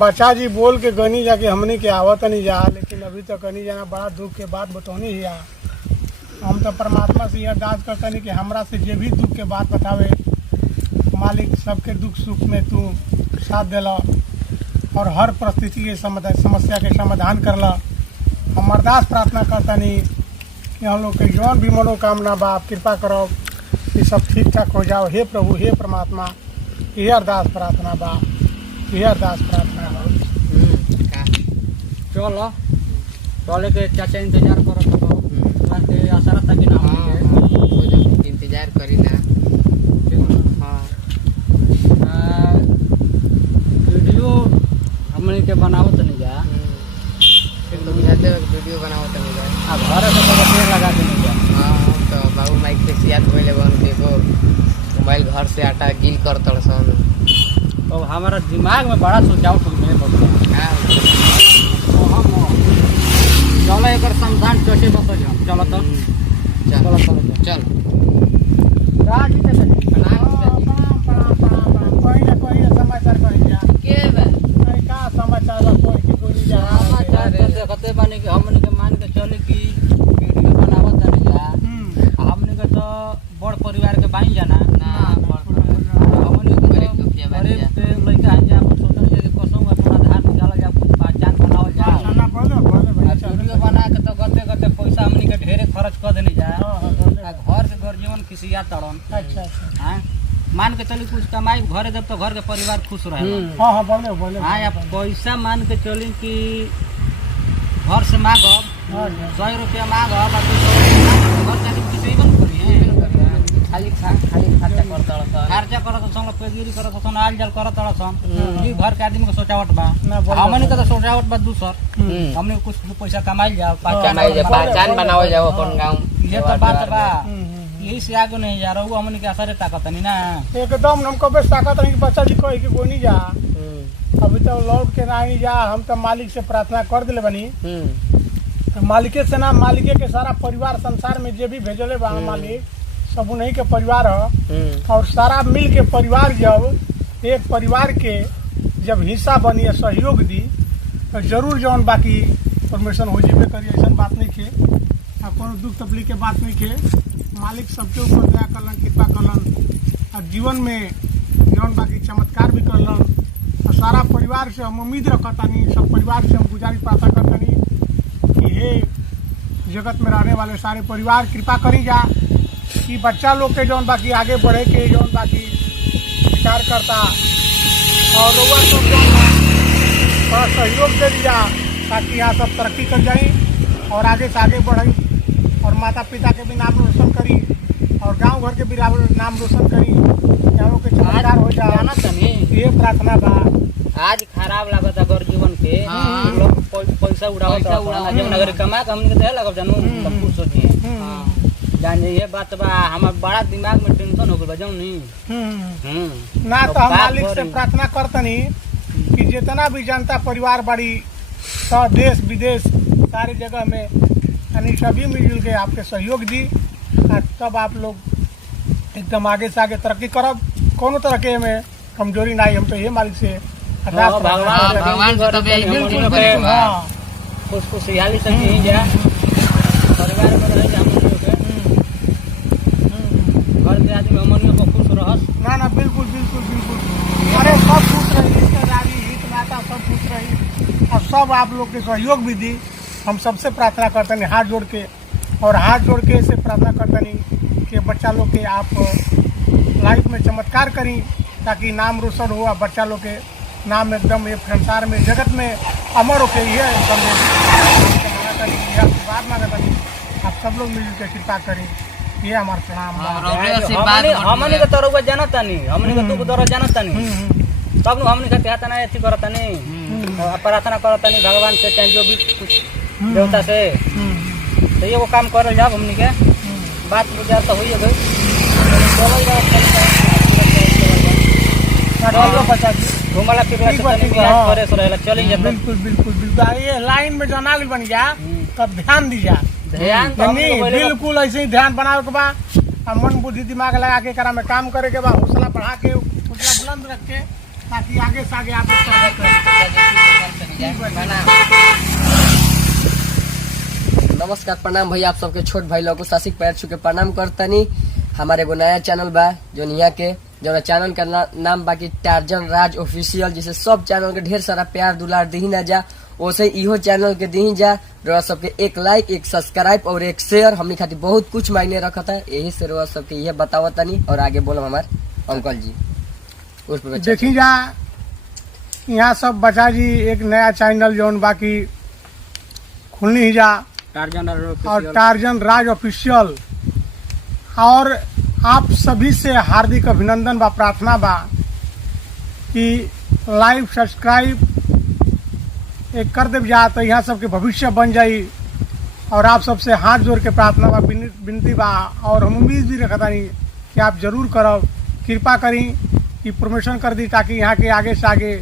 बच्चा जी बोल के गनी जाके हमने के आवत नहीं जा, लेकिन अभी तक गनी जाना बड़ा दुख के बात बतौनी ही आ। हम तो परमात्मा से यह अरदास करते नहीं कि हमरा से जे भी दुख के बात बतावे, मालिक सबके दुख सुख में तू साथ देला और हर परिस्थिति के समस्या के समाधान करला। हम अरदास प्रार्थना करता नहीं कि हम लोग के जौन भी मनोकामना बा आप कृपा करो कि सब ठीक ठाक हो जाओ। हे प्रभु, हे परमात्मा, ये अरदास प्रार्थना बा, ये अरदास प्रार्थना बा। चलो चले के चाचा इंतजार करो तो के आशा रहता कि ना हो जाओ, इंतजार करी ना। हाँ वीडियो हमने के बनावत नहीं जा, तो बुझाते हो वीडियो बनाओ तो नहीं जाए। अब घर से तो पेड़ लगा के नहीं जा। हाँ तो बाबू माइक से सियात पहले बन के को मोबाइल घर से आटा गिल कर तड़सन। तो हमारा दिमाग में बड़ा सोचाव तो मेरे बच्चा चलो एक समाधान चोटे बता जाओ। चलो तो चलो चलो चल राजी से कोई ना कोई समाचार कहीं जा के बा का समाचार बा, कोई की कोई जा समाचार तो देखते बानी कि हमने के मान के चले कि वीडियो बनावत नहीं जा। हमने के तो बड़ परिवार के बाई जाना ना हमने के गरीब दुखिया बानी गरीब के लड़का जा सोचल जे कसम अपना आधार निकाल जा, कुछ पहचान बनावल जा। ना बोलो भाई वीडियो बना के तो गते गते पैसा हमने के ढेरे खर्च कर देने जा। घर के गर्जीवन किसी या तड़न। अच्छा अच्छा हाँ मान के चली कुछ कमाई घरे जब तो घर के परिवार खुश रहे। हाँ हाँ बोले बोले हाँ या पैसा मान के चली कि घर से मांगब 100 रुपया मांगब घर जाके किसी बंद करी खाली खर्चा कर तड़सन। खर्चा करत सन पेगिरी करत सन आल जल करत सन। ये घर के आदमी के सोचावट बा, ना बोले हमने के तो सोचावट बा दूसर। हमने कुछ पैसा कमाई जाओ पहचान बनाओ जाओ अपन गाँव। ये तो बात बा, यही से आगे नहीं जा रहा हमने के असर ताकत नहीं ना एकदम हम कबे ताकत नहीं कि बच्चा जी कहे कि कोई नहीं जा। अभी तो लौट के नहीं जा, हम तो मालिक से प्रार्थना कर दिले बनी। मालिके से ना, मालिके के सारा परिवार संसार में जे भी भेजले बा मालिक सब उन्हीं के परिवार है। और सारा मिल के परिवार जब एक परिवार के जब हिस्सा बनी है सहयोग दी तो जरूर जौन बाकी परमिशन हो जेबे करी। ऐसा बात नहीं खे, कोनो दुख तकलीफ के बात नहीं खे। मालिक सबके ऊपर दया करलन, कृपा करलन और जीवन में जौन बाकी चमत्कार भी करलन। और सारा परिवार से हम उम्मीद रखतानी, सब परिवार से हम गुजारिश प्रार्थना करतानी कि हे जगत में रहने वाले सारे परिवार कृपा करी जा कि बच्चा लोग के जौन बाकी आगे बढ़े के जौन बाकी विचार करता और लोग सब जौन बड़ा सहयोग दे दिया ताकि यहाँ सब तरक्की कर जाए और आगे से आगे बढ़े और माता पिता के भी नाम रोशन करी और गांव घर के भी नाम रोशन करी। लोग के चमत्कार हो जाए ये प्रार्थना बा। आज खराब लागत अगर जीवन के लोग पैसा उड़ावत जब नगर कमा के हमने के लगब जानू सब कुछ सोचिए जान ये बात बा। हमार बड़ा दिमाग में टेंशन हो गइल जाऊ नहीं ना तो हम मालिक से प्रार्थना करतनी कि जितना भी जनता परिवार बड़ी सब देश विदेश सारी जगह में यानी सभी मिलजुल के आपके सहयोग दी तब आप लोग एकदम आगे से आगे तरक्की करब। कोनो तरह के में कमजोरी नहीं, हम तो ये मालिक से भगवान से तो बिल्कुल बिल्कुल। हाँ खुश खुशहाली से यहीं जा परिवार में रह जा हम लोग घर के आदमी हमनियों को खुश रहस। ना ना बिल्कुल बिल्कुल बिल्कुल। अरे सब खुश रही, रिश्तेदारी हित नाता सब खुश रही और सब आप लोग के सहयोग भी दी। हम सबसे प्रार्थना करते हैं हाथ जोड़ के और हाथ जोड़ के से प्रार्थना करते नहीं कि बच्चा लोग के आप लाइफ में चमत्कार करी ताकि नाम रोशन हो और बच्चा लोग के नाम एकदम ये संसार में जगत में अमर हो के ये आशीर्वाद मांगता नहीं। आप सब लोग मिलजुल के कृपा करें, ये हमारा प्रणाम। हमने के तरह जानता नहीं, हमने के दुख दर्द जानता नहीं, तब हमने के कहता नहीं अच्छी करता नहीं प्रार्थना करता नहीं भगवान से चाहे जो भी कुछ देवता से तो ये वो काम कर जाओ हमने के बात विचार तो हुई गई। घुमला फिरला चली जा। बिल्कुल बिल्कुल बिल्कुल। ये लाइन में जो नागल बन जा तब ध्यान दीजा, ध्यान बिल्कुल ऐसे ही ध्यान बनावे के बा। मन बुद्धि दिमाग लगा के करा में काम करे के बा, हौसला बढ़ा के हौसला बुलंद रख के ताकि आगे से आगे आप नमस्कार प्रणाम भैया, आप सबके छोट भाई लोग को सासिक पैर छू के प्रणाम करतनी। हमारे एगो नया चैनल बा जो यहाँ के जो चैनल का नाम बाकी टार्जन राज ऑफिशियल, जिसे सब चैनल के ढेर सारा प्यार दुलार दी ना जा, वैसे इहो चैनल के दी जा। रोआ सबके एक लाइक, एक सब्सक्राइब और एक शेयर हमनी खातिर बहुत कुछ मायने रखत है। यही से रोआ सबके ये बतावतनी और आगे बोलो हमार अंकल जी। उस पर देखी जा यहाँ सब बचा जी एक नया चैनल जो बाकी खुलनी ही जा और टार्जन राज ऑफिशियल, और आप सभी से हार्दिक अभिनंदन बा, प्रार्थना बा कि लाइव सब्सक्राइब एक कर देव जा तो यहाँ सबके भविष्य बन जाई। और आप सबसे हाथ जोड़ के प्रार्थना बा, विनती बा, और हम उम्मीद भी रखतानी कि आप जरूर करब, कृपा करी कि प्रमोशन कर दी ताकि यहाँ के आगे से आगे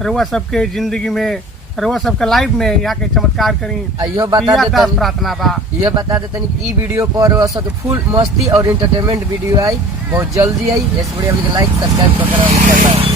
रउआ सबके जिंदगी में, रउआ सबके लाइफ में यहाँ के चमत्कार करी। यो बता देते प्रार्थना बा, ये बता देते ई वीडियो पर सब फुल मस्ती और एंटरटेनमेंट वीडियो आई बहुत जल्दी आई। इस वीडियो में लाइक सब्सक्राइब कर